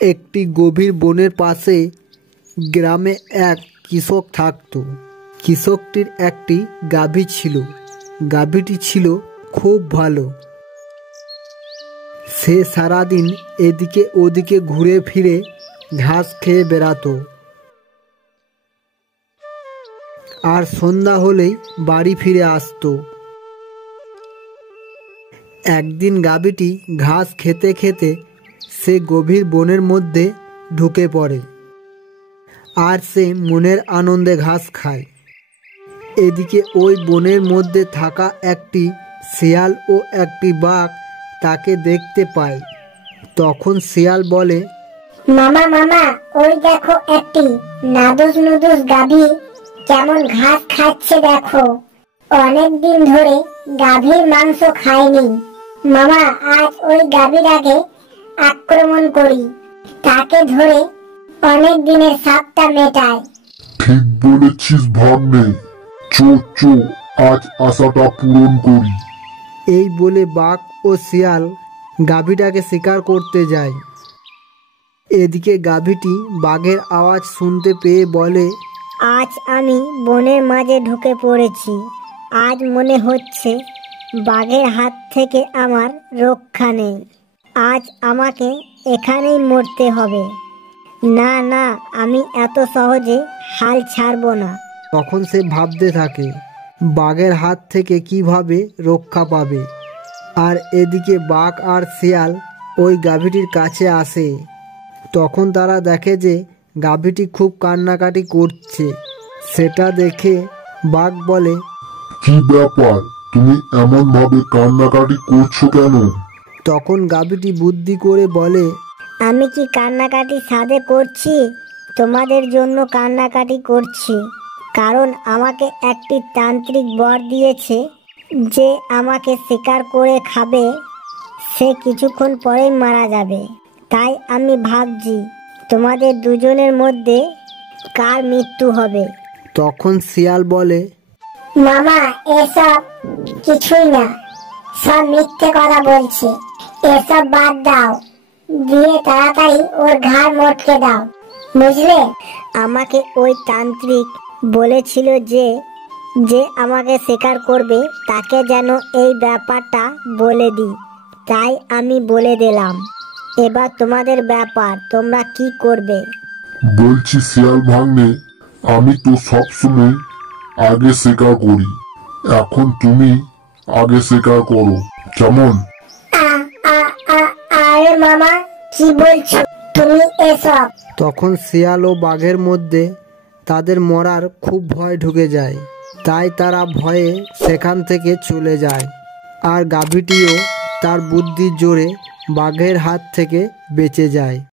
একটি গভীর বনের পাশে গ্রামে এক কৃষক থাকত। কৃষকটির একটি গাভী ছিল। গাভীটি ছিল খুব ভালো। সে সারাদিন এদিকে ওদিকে ঘুরে ফিরে ঘাস খেয়ে বেড়াতো, আর সন্ধ্যা হলেই বাড়ি ফিরে আসতো। একদিন গাভীটি ঘাস খেতে খেতে সে গভীর বনের মধ্যে ঢুকে পড়ে, আর সে মনের আনন্দে ঘাস খায়। এদিকে ওই বনের মধ্যে থাকা একটি শিয়াল ও একটি বাঘ তাকে দেখতে পায়। তখন শিয়াল বলে, মামা মামা, ওই দেখো একটি নাদুস নুদুস গাভী কেমন ঘাস খাচ্ছে দেখো। অনেক দিন ধরে গাভীর মাংস খায়নি। মামা, আজ ওই গাভীটাকে আক্রমণ করি, তাকে ধরে অনেক দিনের স্বাদটা মেটায়। ঠিক বলেছিস ভাগ্নে, চো আজ আশাটা পূরণ করি। এই বলে বাঘ ও শিয়াল গাভীটাকে শিকার করতে যায়। এদিকে গাভীটি বাঘের আওয়াজ শুনতে পেয়ে বলে, আজ আমি বনের মাঝে ঢুকে পড়েছি। আজ মনে হচ্ছে বাঘের হাত থেকে আমার রক্ষা নেই। আজ আমাকে এখানেই মরতে হবে। না না, আমি এত সহজে হাল ছাড়বো না। তখন সে ভাবতে থাকে বাঘের হাত থেকে কিভাবে রক্ষা পাবে। আর এদিকে বাঘ আর শিয়াল ওই গাভীটির কাছে আসে। তখন তারা দেখে যে গাভীটি খুব কান্নাকাটি করছে। সেটা দেখে বাঘ বলে, কি ব্যাপার, তুমি এমন ভাবে কান্নাকাটি করছো কেন? তখন গাভীটি বুদ্ধি করে বলে, আমি কি কান্নাকাটি সাধে করছি? তোমাদের জন্য কান্নাকাটি করছি, কারণ আমাকে একটি তান্ত্রিক বর দিয়েছে যে আমাকে শিকার করে খাবে সে কিছুক্ষণ পরেই মারা যাবে। তাই আমি ভাবছি তোমাদের দুজনের মধ্যে কার মৃত্যু হবে। তখন শিয়াল বলে, মামা, এসব কিছুই না, সব মিথ্যে কথা বলছে। এসব বাদ দাও, দিয়ে তাড়াতাড়ি ওর ঘাড় মটকে দাও, বুঝলে? আমাকে ওই তান্ত্রিক বলেছিল যে যে আমাকে শিকার করবে তাকে যেন এই ব্যাপারটা বলে দিই। তাই আমি বলে দিলাম। এবার তোমাদের ব্যাপার, তোমরা কি করবে? বলছি শিয়াল ভাগ্নে, আমি তো সবসময় আগে শিকার করি, এখন তুমি আগে শিকার করো, কেমন? আরে মামা, কি বলছো তুমি এসব? তখন শিয়াল ও বাঘের মধ্যে তাদের মরার খুব ভয় ঢুকে যায়। তাই তারা ভয়ে সেখান থেকে চলে যায়। আর গাভীটিও তার বুদ্ধির জোরে বাঘের হাত থেকে বেঁচে যায়।